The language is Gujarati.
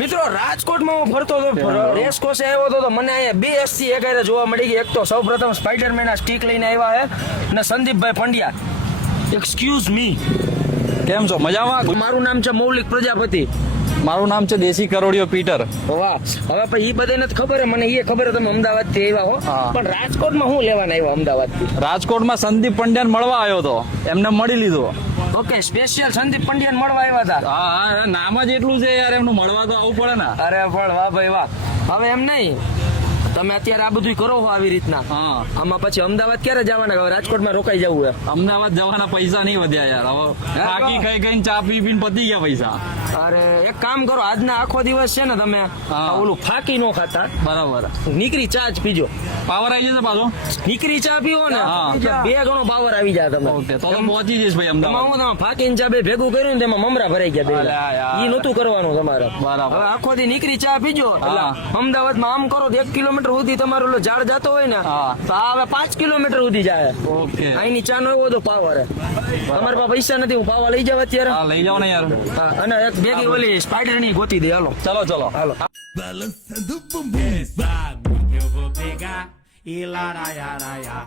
મિત્રો રાજકોટમાં હું ફરતો હતો રેસ કોર્સે આવ્યો હતો તો મને અહીંયા બે એસસી એક હારે જોવા મળી ગઈ. એક તો સૌપ્રથમ સ્પાઈડરમેન આ સ્ટીક લઈને આવ્યા છે અને સંદીપભાઈ પંડ્યા. એક્સક્યુઝ મી, કેમ છો? મજામાં? મારું નામ છે મૌલિક પ્રજાપતિ. મારું નામ છે દેશી કરોડિયો પીટર. વાહ, હવે પછી ઈ બધાને જ ખબર છે, મને એ ખબર છે તમે અમદાવાદ થી આવ્યા હો, હા. પણ રાજકોટમાં હું લેવાના આવ્યા અમદાવાદ થી? રાજકોટમાં સંદીપ પંડ્યાને મળવા આવ્યો હતો, એમને મળી લીધો. ઓકે, સ્પેશિયલ સંદીપ પંડ્યાને મળવા આવ્યા હતા. હા, નામ જ એટલું છે યાર, એમનું મળવા તો આવવું પડે ને. અરે પણ વાહ ભાઈ વાહ. હવે એમ નહીં, તમે અત્યારે આ બધું કરો છો આવી રીતના, હા, આમાં પછી અમદાવાદ ક્યારે જવાના? હવે રાજકોટમાં રોકાઈ જવું છે. અમદાવાદ જવાના પૈસા નહીં વધ્યા યાર. હવે બાકી કઈ કઈ ચા પી પીને પતી ગયા પૈસા. અરે એક કામ કરો, આજના આખો દિવસ છે ને તમે હા. આ ઓલું ફાકી નો ખાતા, બરાબર. નીકળી ચા જ પીજો. પાવર આવી જશે પાછો? નીકળી ચા પીવો ને હા. એટલે બે ગણો પાવર આવી જાય તમે. ઓકે, તો પહોંચી જઈશ ભાઈ એમાં અમદાવાદ. હું તમે ફાકી ચા બે ભેગું કર્યું ને તેમાં મમરા ભરાઈ ગયા બે. અલ્યા યાર. ઈ નહોતું કરવાનું તમારે. બરાબર. હવે આખો દી નીકળી ચા પીજો એટલે હા. અમદાવાદમાં આમ કરો તો 1 કિલોમીટર સુધી તમારો ઓલો ઝાડ જતો હોય ને, હા. તો આ હવે 5 કિલોમીટર સુધી જાય. ઓકે, અહીંની ચા નો એવો તો પાવર હે. તમારી પાસે પૈસા નથી, હું પાવા લઈ જાવ અત્યારે. હા, લઈ જાઓ ને યાર. હા, અને એક ભેગી ઓલી સ્પાઈડર ની ગોતી દે. હાલો ચલો ચલો. હાલો. Balançando o bumbum. Sabe que eu vou pegar e laraiaraiá.